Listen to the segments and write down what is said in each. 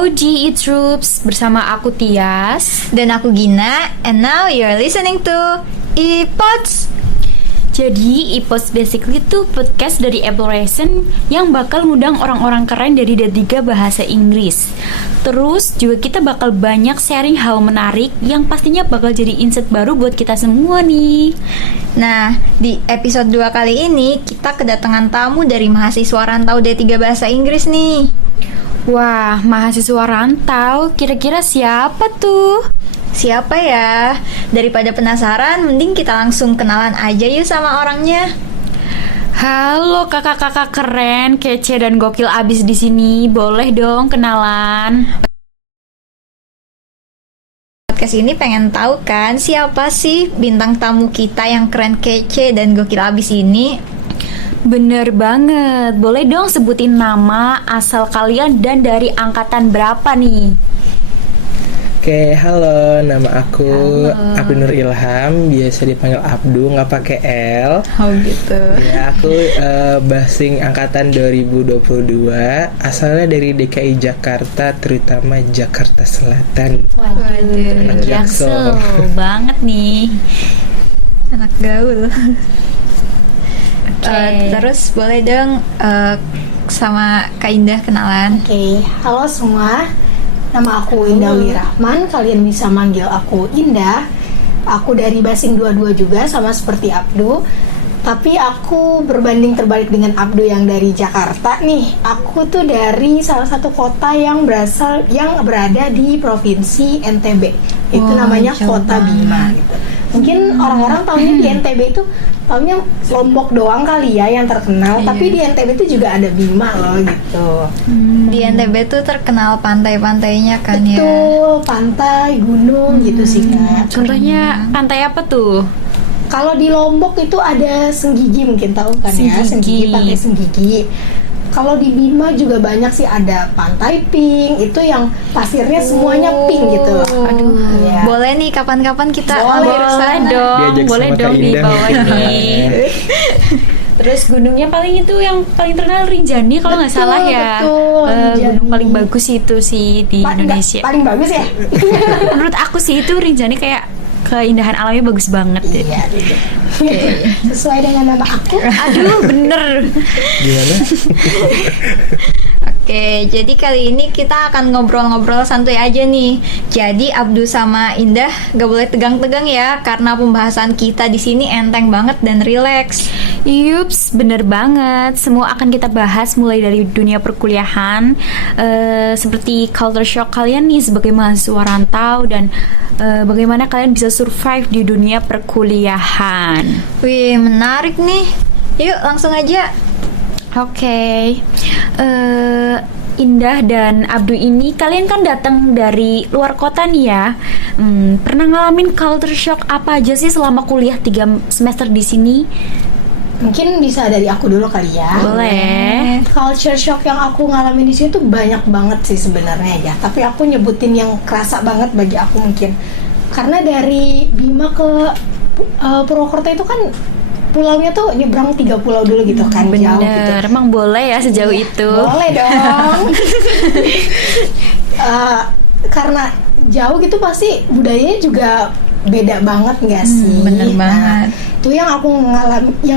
Howdy E-Troops, bersama aku Tias. Dan aku Gina, and now you're listening to iPods. Jadi iPods basically tuh podcast dari Apple Recent yang bakal ngundang orang-orang keren dari D3 bahasa Inggris. Terus juga kita bakal banyak sharing hal menarik yang pastinya bakal jadi insight baru buat kita semua nih. Nah, di episode 2 kali ini kita kedatangan tamu dari mahasiswa rantau D3 bahasa Inggris nih. Wah, mahasiswa rantau, kira-kira siapa tuh? Siapa ya? Daripada penasaran, mending kita langsung kenalan aja yuk sama orangnya. Halo kakak-kakak keren, kece dan gokil abis di sini. Boleh dong kenalan. Podcast ini pengen tahu kan siapa sih bintang tamu kita yang keren, kece dan gokil abis ini? Bener banget. Boleh dong sebutin nama, asal kalian dan dari angkatan berapa nih? Oke, halo, nama aku Abdu Nur Ilham, biasa dipanggil Abdu, nggak pakai L. Oh gitu. Ya, aku basing angkatan 2022, asalnya dari DKI Jakarta, terutama Jakarta Selatan. Waduh, Jaksel banget nih. Anak gaul. Oke. Terus boleh dong sama Kak Indah kenalan. Oke, halo semua. Nama aku Indah Wirahman, kalian bisa manggil aku Indah. Aku dari Basing 22 juga, sama seperti Abdu. Tapi aku berbanding terbalik dengan Abdu yang dari Jakarta nih. Aku tuh dari salah satu kota yang berada di provinsi NTB. Itu namanya Kota Bima gitu. Mungkin orang-orang taunya di NTB itu taunya Lombok doang kali ya yang terkenal, tapi di NTB itu juga ada Bima loh gitu. Di NTB tuh terkenal pantai-pantainya kan ya. Betul, pantai, gunung gitu sih Kak. Contohnya pantai apa tuh? Kalau di Lombok itu ada Senggigi, mungkin tahu kan ya, Senggigi, pantai Senggigi. Kalau di Bima juga banyak sih, ada pantai pink, itu yang pasirnya semuanya pink gitu. Aduh, ya. boleh nih kapan-kapan kita Boleh mampir Boleh sana. dong, Diajak boleh sama dong Kak Indah dibawa mungkin. nih. Terus gunungnya paling itu yang paling terkenal Rinjani kalau nggak Betul, salah ya. betul, Rinjani. Gunung paling bagus itu sih di Indonesia. Paling bagus ya? Menurut aku sih itu Rinjani kayak keindahan alamnya bagus banget deh. Iya, sesuai dengan nama aku. Aduh, bener. Gimana? Oke, jadi kali ini kita akan ngobrol-ngobrol santuy aja nih. Jadi Abdu sama Indah gak boleh tegang-tegang ya, karena pembahasan kita di sini enteng banget dan rileks. Yups, bener banget. Semua akan kita bahas mulai dari dunia perkuliahan, seperti culture shock kalian nih sebagai mahasiswa rantau, dan bagaimana kalian bisa survive di dunia perkuliahan. Wih, menarik nih. Yuk langsung aja. Oke. Indah dan Abdu ini, kalian kan datang dari luar kota nih ya. Pernah ngalamin culture shock apa aja sih selama kuliah 3 semester di sini? Mungkin bisa dari aku dulu kali ya. Boleh. Culture shock yang aku ngalamin di sini tuh banyak banget sih sebenarnya ya. Tapi aku nyebutin yang kerasa banget bagi aku mungkin. Karena dari Bima ke Purwokerto itu kan pulaunya tuh nyebrang 3 pulau dulu gitu kan, jauh gitu. Bener, emang boleh ya sejauh itu? Boleh dong. Karena jauh gitu pasti budayanya juga beda banget nggak sih? Bener banget. Itu yang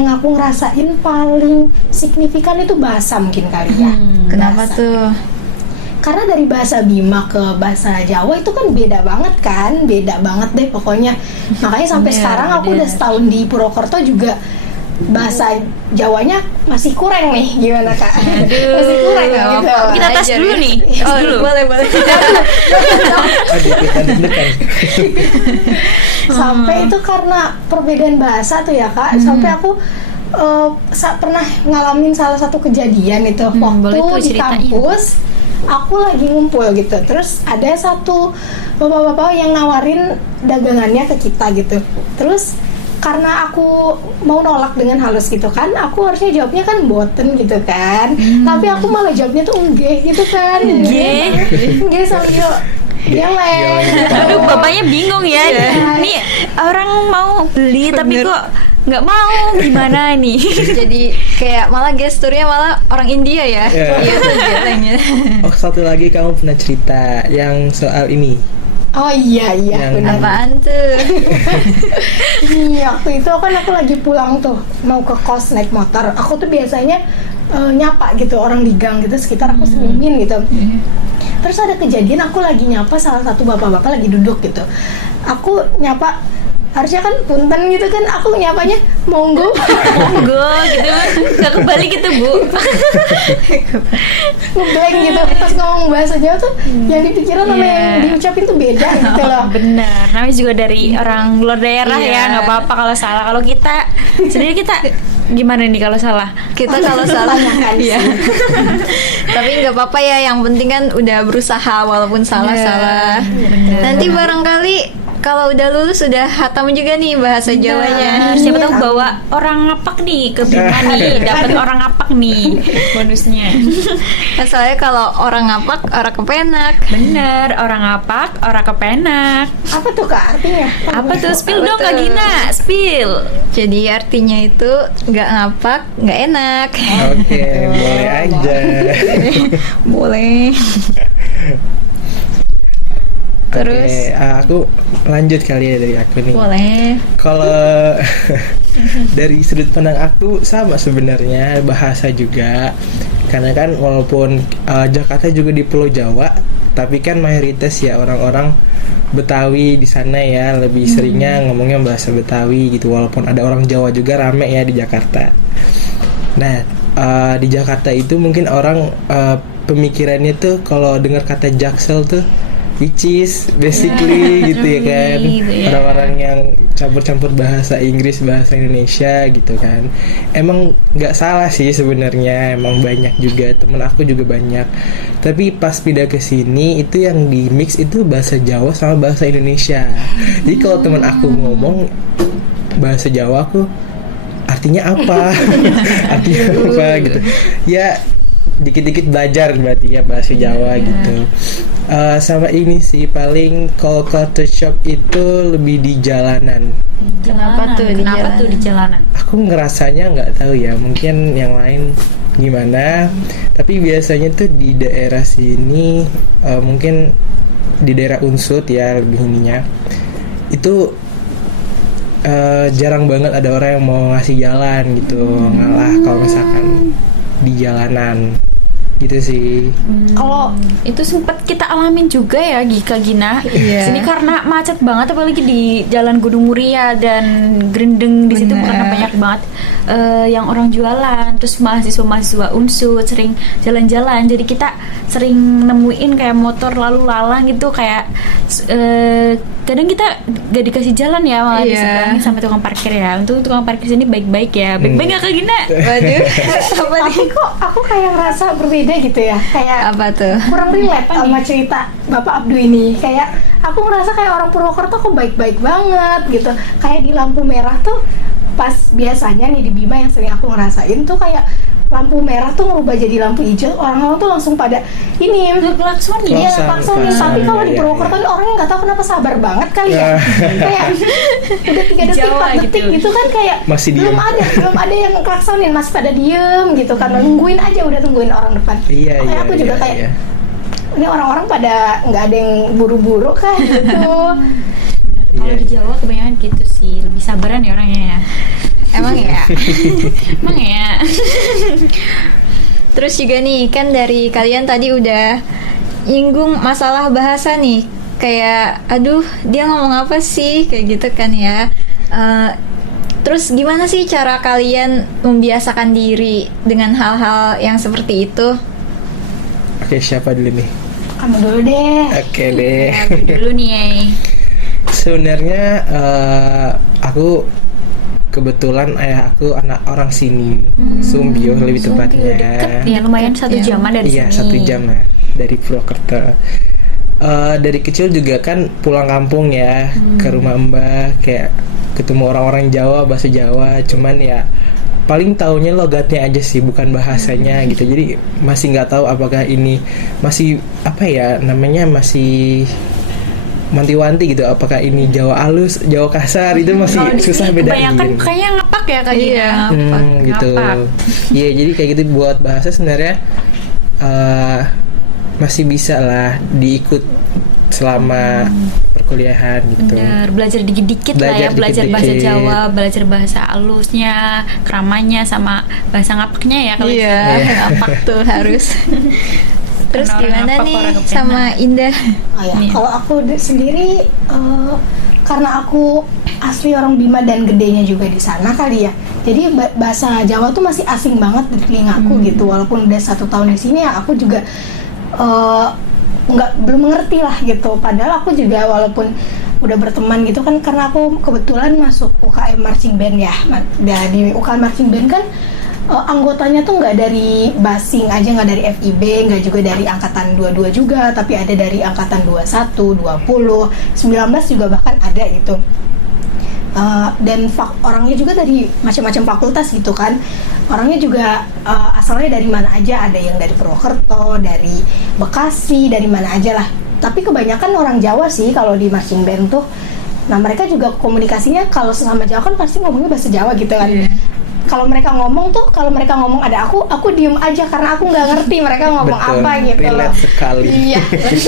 aku ngerasain paling signifikan itu bahasa mungkin kali ya. Kenapa Bahasa. tuh? Karena dari bahasa Bima ke bahasa Jawa itu kan beda banget kan, beda banget deh pokoknya. Makanya sampai sekarang aku udah setahun di Purwokerto juga bahasa Jawanya masih kurang nih, gimana Kak? Masih kurang Gak gitu. apa-apa. Kita tes Belajar dulu ya. nih. Oh, Dulu. boleh. Aduh, kita deg-degan. Sampai itu karena perbedaan bahasa tuh ya Kak, sampai aku pernah ngalamin salah satu kejadian itu boleh tuh waktu di ceritain. kampus. Aku lagi ngumpul gitu, terus ada satu bapak-bapak yang nawarin dagangannya ke kita gitu. Terus karena aku mau nolak dengan halus gitu kan, aku harusnya jawabnya kan boten gitu kan, tapi aku malah jawabnya tuh enggak gitu kan, enggak sambil geleng. Aduh, bapaknya bingung ya. Nih orang mau beli tapi kok nggak mau, gimana nih? Jadi kayak malah gesturnya malah orang India ya. Iya. Iya tuh gelengnya. Oh, satu lagi kamu pernah cerita yang soal ini. Oh iya Yang- benar. Apaan tuh? Iya, waktu itu kan aku lagi pulang tuh, mau ke kos naik motor. Aku tuh biasanya nyapa gitu orang di gang gitu sekitar, aku senyumin gitu. Terus ada kejadian aku lagi nyapa salah satu bapak-bapak lagi duduk gitu. Aku nyapa, harusnya kan punten gitu kan, aku nyapanya monggo. Monggo gitu, nggak kebalik gitu Bu. Ngeblank gitu pas ngomong bahasa Jawa tuh yang dipikiran sama Iya. yang diucapin tuh beda gitu loh. Benar, namanya juga dari orang luar daerah Iya. ya, nggak apa-apa kalau salah. Kalau kita sendiri kita gimana nih kalau salah? Kita kalau salah iya. Tapi nggak apa-apa ya, yang penting kan udah berusaha walaupun salah-salah. Nanti barangkali kalau udah lulus udah hatam juga nih bahasa Jawanya. Siapa tahu bawa orang ngapak nih ke Bima nih, dapat orang ngapak nih bonusnya. Soalnya kalau orang ngapak, orang kepenak. Bener, orang ngapak, orang kepenak. Apa tuh Kak artinya? Apa tuh? Spill Apa dong tuh? Kak Gina, spill. Jadi artinya itu nggak ngapak, nggak enak. Oke, boleh aja. Boleh. Terus? Oke, aku lanjut kali ya dari aku nih. Boleh. Kalau dari sudut pandang aku sama sebenarnya, bahasa juga. Karena kan walaupun Jakarta juga di Pulau Jawa, tapi kan mayoritas ya orang-orang Betawi di sana ya, lebih seringnya ngomongnya bahasa Betawi gitu. Walaupun ada orang Jawa juga rame ya di Jakarta. Nah, di Jakarta itu mungkin orang pemikirannya tuh kalau dengar kata Jaksel tuh, which is basically gitu ya kan, gitu ya. orang-orang yang campur-campur bahasa Inggris bahasa Indonesia gitu kan. Emang nggak salah sih sebenarnya, emang banyak juga temen aku juga banyak. Tapi pas pindah ke sini itu yang di mix itu bahasa Jawa sama bahasa Indonesia. Jadi kalau temen aku ngomong bahasa Jawa, aku artinya apa? Artinya apa gitu. Ya dikit-dikit belajar berarti ya bahasa Jawa gitu. Sama ini sih paling kalau culture shock itu lebih di jalanan. Kenapa tuh di Kenapa jalanan? tuh di jalanan? Aku ngerasanya nggak tahu ya, mungkin yang lain gimana. Tapi biasanya tuh di daerah sini, mungkin di daerah Unsut ya lebih ininya, itu jarang banget ada orang yang mau ngasih jalan gitu, ngalah kalau misalkan di jalanan gitu sih. Kalau Itu sempat kita alamin juga ya Gika Gina. Iya. Sini karena macet banget, apalagi di Jalan Gunung Muria dan Grendeng di situ Bener. karena banyak banget yang orang jualan. Terus mahasiswa Unsur sering jalan-jalan, jadi kita sering nemuin kayak motor lalu lalang gitu, kayak kadang kita gak dikasih jalan ya, malah Iya. diseberangin sampai tukang parkir ya. Untuk tukang parkir sini baik-baik ya, baik-baik nggak Kak Gina? Waduh. Apa tapi nih? kok aku kayak ngerasa berbeda gitu ya, kayak Apa tuh? kurang relate sama cerita Bapak Abdu ini. Kayak aku ngerasa kayak orang Purwokerto kok baik-baik banget gitu. Kayak di lampu merah tuh, pas biasanya nih di Bima yang sering aku ngerasain tuh kayak lampu merah tuh ngerubah jadi lampu hijau, orang-orang tuh langsung pada ini Klakson iya Klakson, klaksonin. klakson, Tapi kalau di iya, Purwokerto iya. nih orangnya nggak tahu kenapa sabar banget kali ya. Kayak udah 3 detik Jawa 4 detik gitu. gitu kan, kayak Masih belum diem. ada yang klaksonin, masih pada diem gitu kan, nungguin aja, udah tungguin orang depan. Iya, Makanya iya, aku juga iya, kayak iya. ini orang-orang pada nggak ada yang buru-buru kan gitu. Kalau Iya. di Jawa kebanyakan gitu sih, lebih sabaran ya orangnya ya. Emang ya? Emang ya. Terus juga nih, kan dari kalian tadi udah nyinggung masalah bahasa nih. Kayak, aduh, dia ngomong apa sih? Kayak gitu kan ya. Terus gimana sih cara kalian membiasakan diri dengan hal-hal yang seperti itu? Oke, siapa dulu nih? Kamu dulu deh. Oke deh. Dulu nih ya. Sebenarnya aku kebetulan ayah aku anak orang sini, Sumbio lebih tepatnya. Deket ya, lumayan 1 jaman dari Iya, sini. 1 jam lah dari Purwokerto. Dari kecil juga kan pulang kampung ya, ke rumah mbah, kayak ketemu orang-orang Jawa, bahasa Jawa, cuman ya paling taunya logatnya aja sih, bukan bahasanya gitu. Jadi masih nggak tahu apakah ini masih apa ya namanya, masih wanti-wanti gitu, apakah ini Jawa halus, Jawa kasar, itu masih Kalau di susah sini bedain. kebanyakan kayaknya ngapak ngapak ya Kak Gina? Iya, ngapak. Gitu. Ngapak. Iya, jadi kayak gitu buat bahasa sebenarnya masih bisa lah diikut selama perkuliahan gitu. Bener, belajar dikit-dikit lah ya, belajar bahasa dikit-dikit. Jawa, belajar bahasa halusnya, keramanya, sama bahasa ngapaknya ya kalau Iya, ngapak tuh harus. Terus Karena orang gimana ngapak, nih orang kepenak. sama Indah? Oh ya, Iya. kalau aku sendiri karena aku asli orang Bima dan gedenya juga di sana kali ya. Jadi bahasa Jawa tuh masih asing banget di telingaku gitu. Walaupun udah 1 tahun di sini ya, aku juga belum mengerti lah gitu. Padahal aku juga walaupun udah berteman gitu kan, karena aku kebetulan masuk UKM marching band ya. Dan di UKM marching band kan anggotanya tuh nggak dari basing aja, nggak dari FIB, nggak juga dari angkatan 22 juga, tapi ada dari angkatan 21, 20, 19 juga bahkan ada gitu. Dan orangnya juga dari macam-macam fakultas gitu kan. Orangnya juga asalnya dari mana aja, ada yang dari Purwokerto, dari Bekasi, dari mana aja lah. Tapi kebanyakan orang Jawa sih kalau di marching band tuh. Nah mereka juga komunikasinya kalau sesama Jawa kan pasti ngomongnya bahasa Jawa gitu kan. Kalau mereka ngomong ada aku diem aja karena aku nggak ngerti mereka ngomong Betul, apa gitu loh. relate sekali. Iya.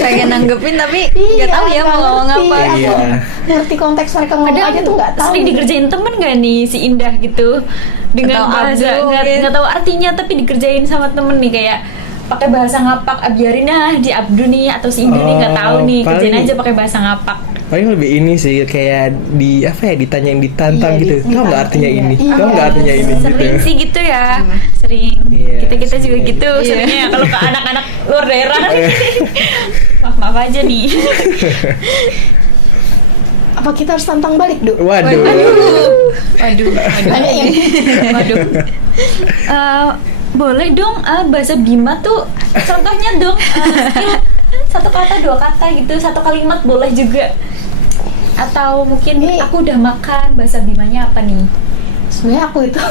Pengen nanggepin tapi nggak tahu ya mau ngomong ngerti. apa. Aku Iya. ngerti konteks mereka ngomong Kadang aja tuh nggak tahu. sering dikerjain temen gak nih si Indah gitu dengan Atau bahasa Abdul mungkin. nggak tahu artinya tapi dikerjain sama temen nih, kayak pakai bahasa ngapak, biarin di Abdu nih atau si Indah nih nggak tahu nih, kerjain paling- aja pakai bahasa ngapak. Paling lebih ini sih kayak ditanyain, ditantang Iya, gitu. Tahu nggak artinya iya, ini? iya. Tahu nggak artinya ini Sering gitu? sih gitu ya, sering. Iya, Kita juga sering. gitu Iya. seringnya ya, kalau ke anak-anak luar daerah. Maaf aja nih. Apa kita harus tantang balik, Du? Waduh. Waduh. Tanyain. Waduh. Boleh dong bahasa Bima tuh contohnya dong, skill 1 kata 2 kata gitu, 1 kalimat boleh juga. Atau mungkin Nih. aku udah makan, bahasa Bimanya apa nih? Sebenarnya aku itu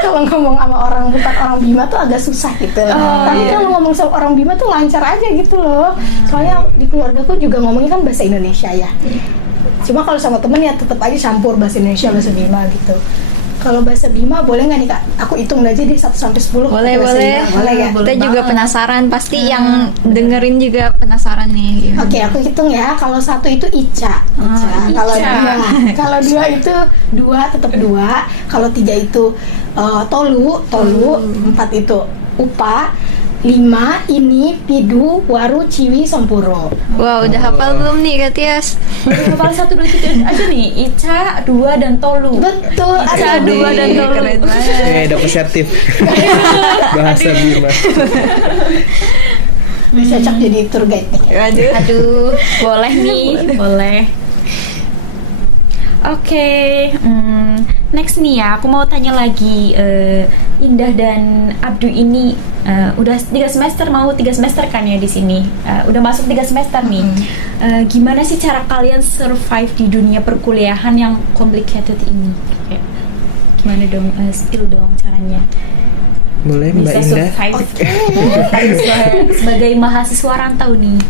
kalau ngomong sama orang bukan orang Bima tuh agak susah gitu. Tapi iya. kalau ngomong sama orang Bima tuh lancar aja gitu loh. Soalnya di keluargaku juga ngomongnya kan bahasa Indonesia ya. Cuma kalau sama temen ya tetap aja campur bahasa Indonesia bahasa Bima gitu. Kalau bahasa Bima boleh nggak nih Kak? Aku hitung aja deh 1 sampai 10. Boleh, bahasa boleh. Bima. Boleh ya? Kita juga banget. penasaran, pasti yang dengerin juga penasaran nih. Oke, aku hitung ya. Kalau 1 itu Ica. Ica. Kalau Ica. 2, kalau 2 itu 2 tetap 2. Kalau 3 itu Tolu. 4 itu Upa. 5 ini Pidu, Waru, Ciwi, Sempuro. Wow, udah hafal belum nih Kak Tias? Hafal 1, 2, 3 aja nih. Ica, 2 dan Tolu. Betul. Ica, ada 2 dan Ih, Tolu. keren banget. Udah persiaptif. Bahasa Bima. Cocok jadi tour guide nih. Waduh. Aduh, boleh nih, boleh. Oke, next nih ya, aku mau tanya lagi, Indah dan Abdu ini udah 3 semester, mau 3 semester kan ya di sini, udah masuk 3 semester nih. Gimana sih cara kalian survive di dunia perkuliahan yang complicated ini? Kayak, gimana dong, skill dong caranya Boleh Mbak bisa Indah? survive sebagai mahasiswa rantau nih,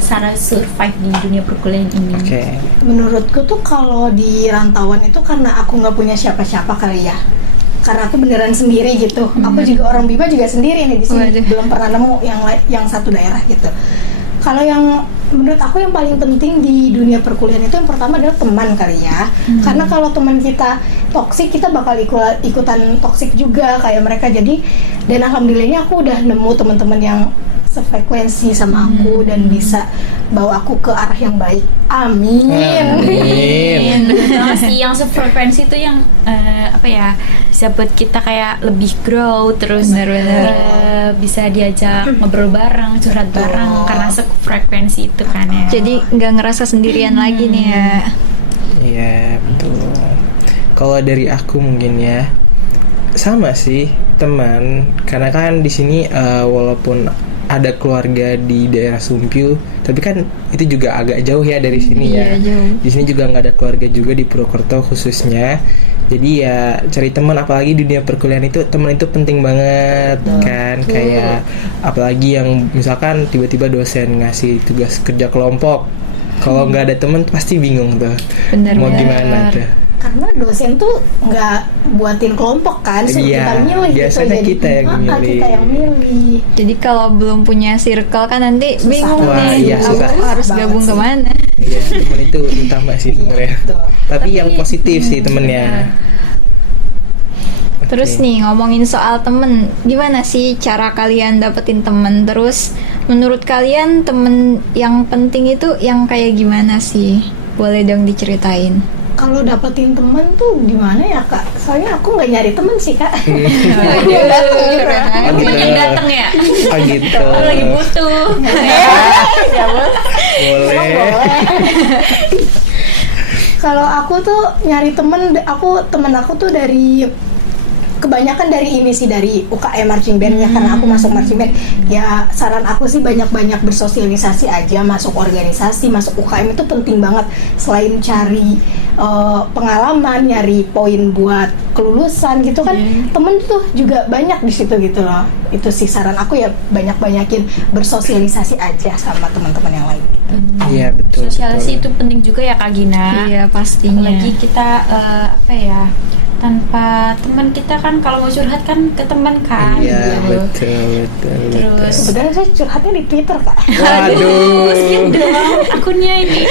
cara survive di dunia perkuliahan ini. Oke. Menurutku tuh kalau di rantauan itu karena aku nggak punya siapa-siapa kali ya. Karena aku beneran sendiri gitu. Aku juga orang Bima juga sendiri nih di sini. Waduh. Belum pernah nemu yang satu daerah gitu. Kalau yang menurut aku yang paling penting di dunia perkuliahan itu yang pertama adalah teman kali ya. Karena kalau teman kita toksik, kita bakal ikutan toksik juga kayak mereka. Jadi dan alhamdulillahnya aku udah nemu teman-teman yang sefrekuensi sama aku dan bisa bawa aku ke arah yang baik. Amin. Amin. Bener sih, yang sefrekuensi itu yang apa ya, bisa buat kita kayak lebih grow terus, Bener-bener. bisa diajak ngobrol bareng, curhat bareng karena sefrekuensi itu kan ya. Jadi nggak ngerasa sendirian lagi nih ya. Iya, betul. Kalau dari aku mungkin ya sama sih teman, karena kan di sini walaupun ada keluarga di daerah Sumpil, tapi kan itu juga agak jauh ya dari sini ya. Iya, jauh. Di sini juga nggak ada keluarga juga di Purwokerto khususnya. Jadi ya cari teman, apalagi di dunia perkuliahan itu teman itu penting banget kan. Kayak apalagi yang misalkan tiba-tiba dosen ngasih tugas kerja kelompok, kalau nggak ada teman pasti bingung tuh. Bener, Mau bener. gimana tuh? Karena dosen tuh nggak buatin kelompok kan, suruh Iya, kita milih gitu. biasanya Jadi kita yang milih. kita yang milih. Jadi kalau belum punya circle kan nanti bingung Wah, nih iya, aku susah. harus Banget gabung sih. Iya, kemana. temen itu utama sih sebenarnya. betul. Tapi yang positif sih temennya. Terus Oke. nih ngomongin soal temen, gimana sih cara kalian dapetin temen? Terus menurut kalian temen yang penting itu yang kayak gimana sih? Boleh dong diceritain. Kalau dapetin temen tuh gimana ya kak? Soalnya aku nggak nyari temen sih kak. Dia datang gitu kan. Oh, Temen gitu. yang dateng ya. Oh gitu. Aku lagi butuh. Boleh. Kalau aku tuh nyari temen aku tuh dari kebanyakan dari ini sih, dari UKM marching band ya, karena aku masuk marching band. Ya saran aku sih banyak-banyak bersosialisasi aja, masuk organisasi, masuk UKM itu penting banget. Selain cari pengalaman, nyari poin buat kelulusan gitu kan, temen tuh juga banyak di situ gitu loh. Itu sih saran aku ya, banyak-banyakin bersosialisasi aja sama teman-teman yang lain. Iya betul. Sosialisasi betul. itu penting juga ya Kak Gina. Iya pastinya. Apalagi kita apa ya, tanpa teman kita kan kalau mau curhat kan ke teman kan. Iya gitu. betul. Terus Sebenarnya saya curhatnya di Twitter kak. Waduh. skip dong akunnya ini.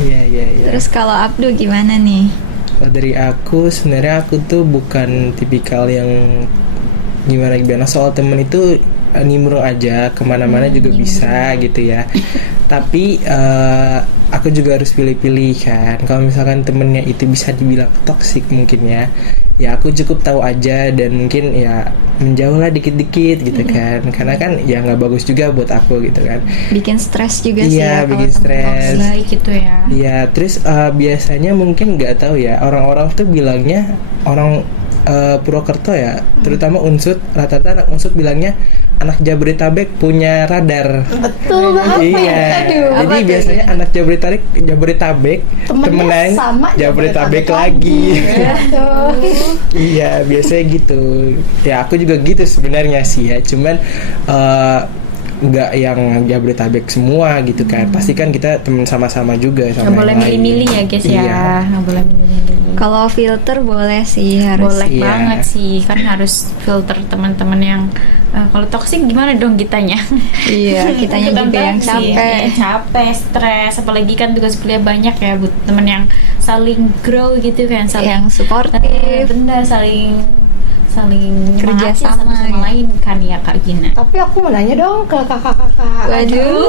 Iya. Terus kalau Abdu gimana nih? Kalau dari aku sebenarnya aku tuh bukan tipikal yang gimana soal temen itu nimbrung aja kemana-mana juga bisa gitu ya. Tapi aku juga harus pilih-pilih kan. Kalau misalkan temennya itu bisa dibilang toksik mungkin ya aku cukup tahu aja dan mungkin ya menjauh lah dikit-dikit gitu kan. Karena kan ya nggak bagus juga buat aku gitu kan. Bikin stres juga sih Iya, ya kalau bikin temen stres. toksik. Baik gitu ya. Iya, terus biasanya mungkin nggak tahu ya, orang-orang tuh bilangnya orang Purwokerto ya, terutama Unsud, rata-rata anak Unsud bilangnya anak Jabodetabek punya radar. Betul banget. Iya, apa jadi tuh? biasanya anak Jabodetabek Temennya temenan sama Jabodetabek Jabodetabek lagi. Betul. Iya, biasanya gitu. Ya aku juga gitu sebenarnya sih ya, cuman nggak yang Jabodetabek semua gitu kan. Pasti kan kita temen sama-sama juga Nggak sama boleh yang lain. milih-milih ya guys Iya. ya. Nggak boleh milih-milih. Kalau filter boleh sih harus. Boleh Iya. banget sih, kan harus filter teman-teman yang kalau toksik gimana dong kitanya? Iya, kitanya juga yang capek. Capek, stres, apalagi kan tugas kuliah banyak ya, buat temen yang saling grow gitu kan, saling Yang suportif. bener, saling Kerja nyemangatin sama satu sama gitu. lain kan ya Kak Gina. Tapi aku mau nanya dong ke kakak-kakak. Waduh.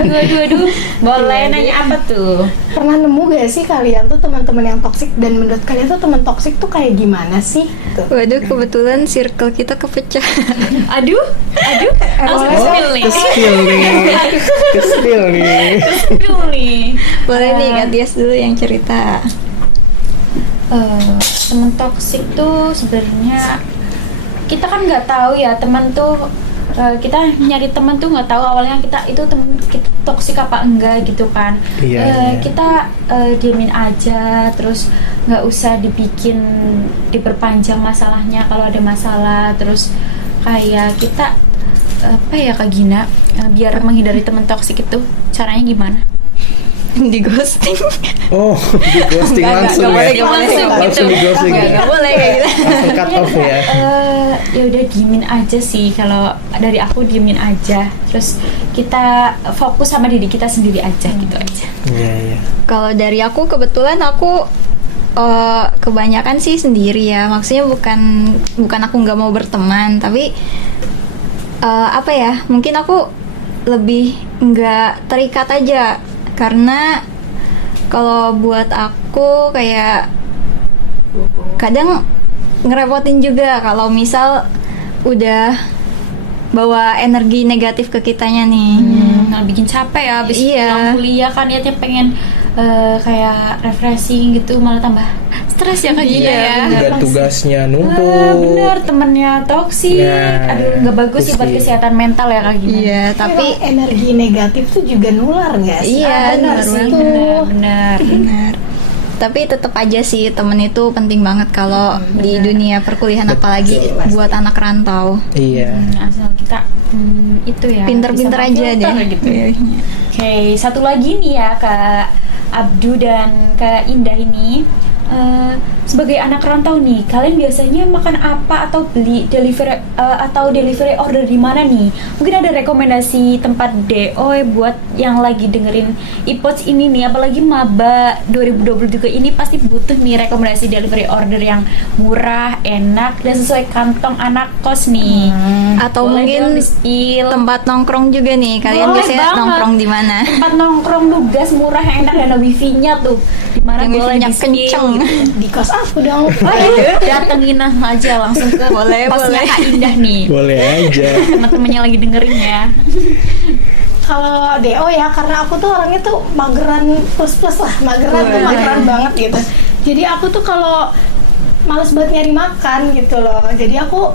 Aduh, boleh nanya apa tuh? Pernah nemu gak sih kalian tuh teman-teman yang toksik, dan menurut kalian tuh teman toksik tuh kayak gimana sih? Tuh. Waduh, kebetulan circle kita kepecah. Aduh, langsung Oh, spill nih. ke-spill nih. Spill nih. Boleh nih Kak Tias dulu yang cerita. Teman toksik tuh sebenarnya kita kan nggak tahu ya teman tuh, kita nyari teman tuh nggak tahu awalnya kita itu teman kita toksik apa enggak gitu kan. Iya. Kita diemin aja, terus nggak usah diperpanjang masalahnya kalau ada masalah. Terus kayak kita apa ya Kak Gina, biar menghindari teman toksik itu caranya gimana? Di ghosting. Oh, di ghosting langsung boleh, ya. nggak boleh, Langsung di ghosting ya. Nggak boleh kayak gitu. Langsung cut off ya. Ya udah diemin aja sih, kalau dari aku diemin aja, terus kita fokus sama diri kita sendiri aja gitu aja. Iya. Kalau dari aku kebetulan aku kebanyakan sih sendiri ya. Maksudnya bukan aku nggak mau berteman, tapi apa ya? Mungkin aku lebih nggak terikat aja. Karena kalau buat aku kayak kadang ngerepotin juga kalau misal udah bawa energi negatif ke kitanya nih. Nah, bikin capek ya habis Iya. pulang kuliah kan niatnya pengen kayak refreshing gitu, malah tambah stres ya Kak Gina ya. Udah tugasnya numpuk. Bener, temennya toksik. Ya, Aduh, nggak bagus sih buat pusing. kesehatan mental ya Kak Gina. Iya, Tapi tapi energi negatif tuh juga nular nggak sih? Iya, Benar nular sih banget. tuh. Bener. benar. Tapi tetap aja sih temen itu penting banget kalau di dunia perkuliahan, apalagi buat anak rantau. Iya. Asal kita itu ya Pinter-pinter bisa aja deh. memfilter gitu. Iya. Oke, satu lagi nih ya Kak Abdu dan Kak Indah ini. Sebagai anak rantau nih, kalian biasanya makan apa atau beli delivery order di mana nih? Mungkin ada rekomendasi tempat DO buat yang lagi dengerin iPods ini nih, apalagi maba 2023 ini pasti butuh nih rekomendasi delivery order yang murah, enak dan sesuai kantong anak kos nih. Atau Boleh mungkin dong di-spill. tempat nongkrong juga nih. Kalian Boleh biasanya banget. nongkrong di mana? Tempat nongkrong lugas murah yang enak dan ada wifi-nya tuh. Di mana Yang boleh wifi-nya di-spill kenceng. gitu. Di kos aku dong. Datengin aja langsung ke Boleh, kosnya boleh. Kak Indah nih. Boleh aja. Teman-temannya lagi dengerin ya. Kalau DO ya, karena aku tuh orangnya tuh mageran plus lah, mageran banget gitu. Jadi aku tuh kalau males banget nyari makan gitu loh. Jadi aku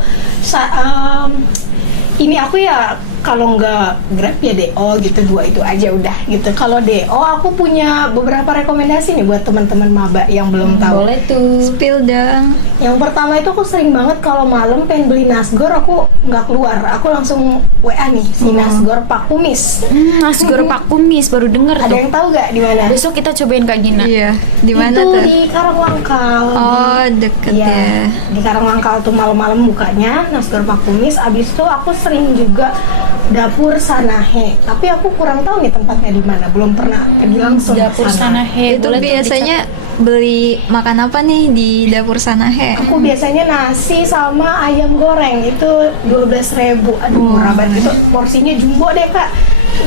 ini aku ya kalau nggak Grab ya DO gitu, dua itu aja udah gitu. Kalau DO aku punya beberapa rekomendasi nih buat teman-teman maba yang belum tahu. Boleh tuh. Spill dong. Yang pertama itu aku sering banget kalau malam pengen beli nasgor, aku nggak keluar, aku langsung WA nih si nasgor Pak Kumis. Nasgor Pak Kumis baru denger Ada tuh. yang tahu nggak di mana? Besok kita cobain Kak Gina. Iya. Di mana Itu tuh? di Karangwangkal. Oh, deket Iya, ya. di Karangwangkal tuh malam-malam bukanya nasgor Pak Kumis. Abis itu aku sering juga dapur Sanahe, tapi aku kurang tahu nih tempatnya di mana, belum pernah pergi langsung ke Dapur sana. Sanahe. Itu Boleh tuh biasanya beli makan apa nih di dapur Sanahe? Aku biasanya nasi sama ayam goreng itu 12.000. Aduh, murah banget itu. Porsinya jumbo deh, Kak.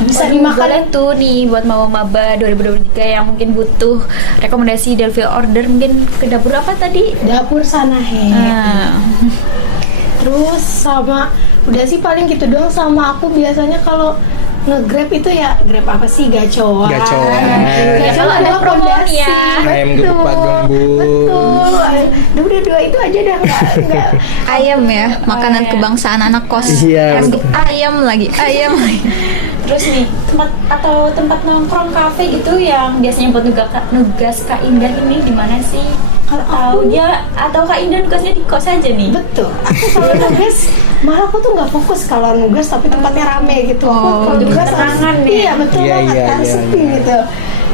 Bisa dimakan. Boleh tuh nih buat maba 2023 yang mungkin butuh rekomendasi delivery order, mungkin ke dapur apa tadi? Dapur Sanahe. Nah, Terus sama udah sih paling gitu doang. Sama aku biasanya kalau nge-grab itu ya Grab apa sih, gacoan. Gacoan. Ya, kalau ada adalah promo fondasi. ya. Ayam geprek gembul. Betul. Udah dua itu aja dah, nggak. Ayam ya, makanan Ayam. kebangsaan anak kos. Iya, betul. Ayam lagi. terus nih tempat nongkrong kafe gitu yang biasanya buat nugas Kak Indah ini di mana sih? Kalau Tahu aku dia atau Kak Indah nugasnya di kos aja nih? betul. Aku kalau nugas malah aku tuh nggak fokus kalau nugas, tapi tempatnya rame gitu. Aku kalau lebih nugas ketenangan harus, ya? iya betul Iya, banget, iya, harus iya, sepi iya. gitu.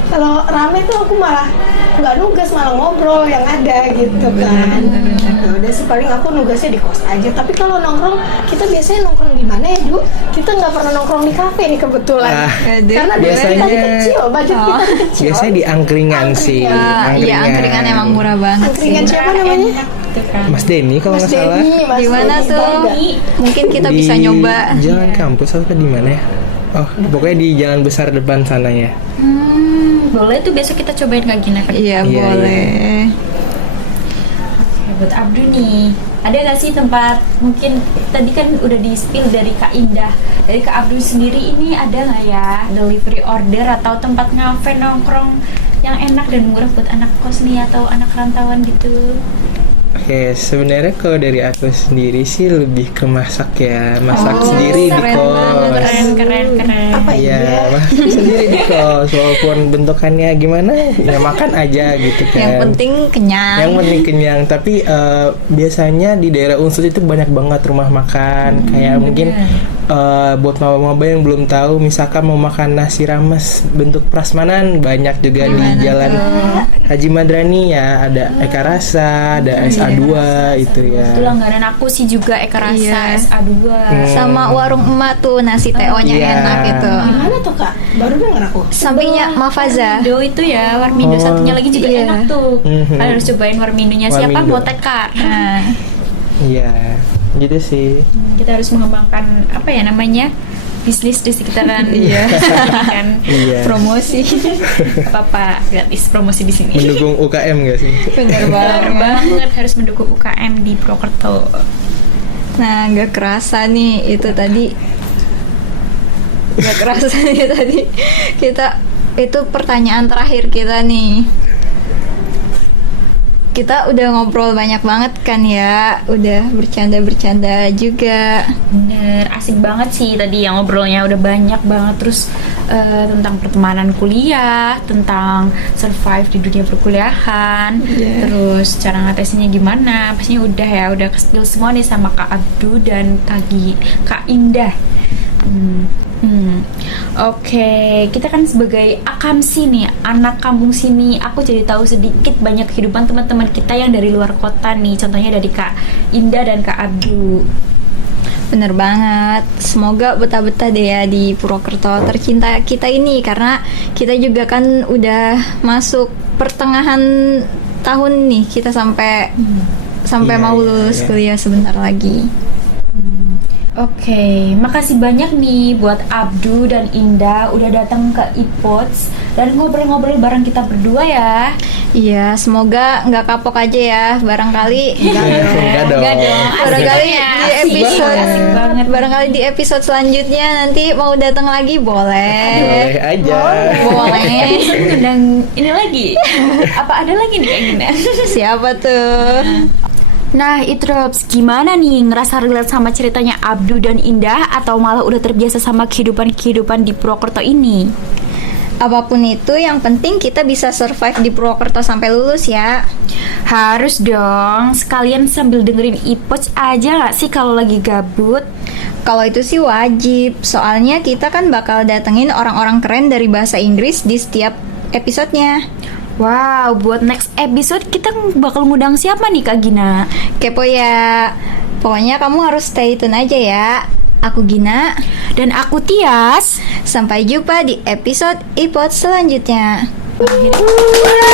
Kalau rame tuh aku malah nggak nugas, malah ngobrol yang ada gitu kan. Ya udah sih paling aku nugasnya di kos aja. Tapi kalau nongkrong, kita biasanya nongkrong di mana ya, Du? Kita nggak pernah nongkrong di kafe nih kebetulan. Ah, Karena biasanya tadi biasanya- kecil, budget kita tadi kecil. Biasanya di angkringan sih. Iya, angkringan emang murah banget sih. Angkringan siapa namanya? Gitu kan. Mas Denny kalau Mas nggak salah. Denny, Mas Di mana Denny tuh? Bangga. Mungkin kita Di bisa nyoba. Jalan kampus atau di mana ya? Oh, pokoknya di jalan besar depan sana ya. Boleh tuh besok kita cobain Kak Gina. Kak. Iya, Iya, boleh. Ya, buat Abdu nih, ada nggak sih tempat, mungkin tadi kan udah di spill dari Kak Indah, dari Kak Abdu sendiri ini ada nggak ya delivery order atau tempat ngafe nongkrong yang enak dan murah buat anak kos nih atau anak rantauan gitu? Oke, sebenarnya kalau dari aku sendiri sih lebih ke masak ya, masak Oh, sendiri di keren kos. banget. Keren. Apa Iya, iya? masak sendiri di kos, walaupun bentukannya gimana, ya makan aja gitu kan. Yang penting kenyang. Yang penting kenyang. Tapi biasanya di daerah Unsur itu banyak banget rumah makan. Kayak mungkin buat maba-maba yang belum tahu, misalkan mau makan nasi rames bentuk prasmanan, banyak juga di Jalan Haji Madrani ya. Ada Eka Rasa, ada SA2 itu ya. Itu langganan aku sih juga Eka Rasa, Iya. SA2. Sama warung emak tuh nasi TO-nya Iya. enak itu. Gimana tuh, Kak? Baru denger aku. Sampingnya Mafaza. Warmindo itu ya, Warmindo Oh, satunya lagi juga iya. enak tuh. Mhm. Kalian harus cobain Warmindonya. Siapa? Warmindo. Motekar. Nah, Iya, gitu sih. Kita harus mengembangkan apa ya namanya, bisnis di sekitaran kan. Iya. Promosi apa gratis promosi di sini. Mendukung UKM gak sih? bener Benar banget. banget, harus mendukung UKM di Purwokerto. Nah, nggak kerasa nih itu tadi. Nggak kerasa nih tadi. Kita itu pertanyaan terakhir kita nih. Kita udah ngobrol banyak banget kan ya, udah bercanda-bercanda juga. Bener, asik banget sih tadi yang ngobrolnya udah banyak banget. Terus tentang pertemanan kuliah, tentang survive di dunia perkuliahan, terus cara ngatasinnya gimana. Pastinya udah ke-spill semua nih sama Kak Abdu dan Kak Indah. Oke, kita kan sebagai akamsi nih, anak kampung sini, aku jadi tahu sedikit banyak kehidupan teman-teman kita yang dari luar kota nih. Contohnya dari Kak Indah dan Kak Abdu. Bener banget. Semoga betah-betah deh ya di Purwokerto tercinta kita ini, karena kita juga kan udah masuk pertengahan tahun nih, kita sampai Iya, mau iya, lulus iya. kuliah sebentar lagi. Oke, makasih banyak nih buat Abdu dan Indah udah datang ke iPods dan ngobrol-ngobrol bareng kita berdua ya. Iya, semoga nggak kapok aja ya. Barangkali Enggak dong. barangkali di episode Asik banget. barangkali di episode selanjutnya nanti mau datang lagi boleh. Boleh aja. Boleh. Ngundang ini lagi. Apa ada lagi nih kayak gini? Siapa tuh? Nah, Itrops, gimana nih ngerasa relate sama ceritanya Abdu dan Indah atau malah udah terbiasa sama kehidupan di Purwokerto ini? Apapun itu, yang penting kita bisa survive di Purwokerto sampai lulus ya. Harus dong, sekalian sambil dengerin iPods aja gak sih kalau lagi gabut? Kalau itu sih wajib, soalnya kita kan bakal datengin orang-orang keren dari bahasa Inggris di setiap episodenya. Wow, buat next episode kita bakal ngundang siapa nih Kak Gina? Kepo ya. Pokoknya kamu harus stay tune aja ya. Aku Gina. Dan aku Tias. Sampai jumpa di episode iPod selanjutnya. Akhirnya.